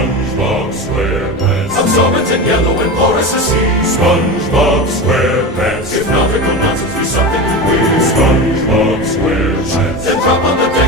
SpongeBob SquarePants. Absorbent and yellow and porous as sea. SpongeBob SquarePants. If nautical nonsense be something you weird, SpongeBob SquarePants. then drop on the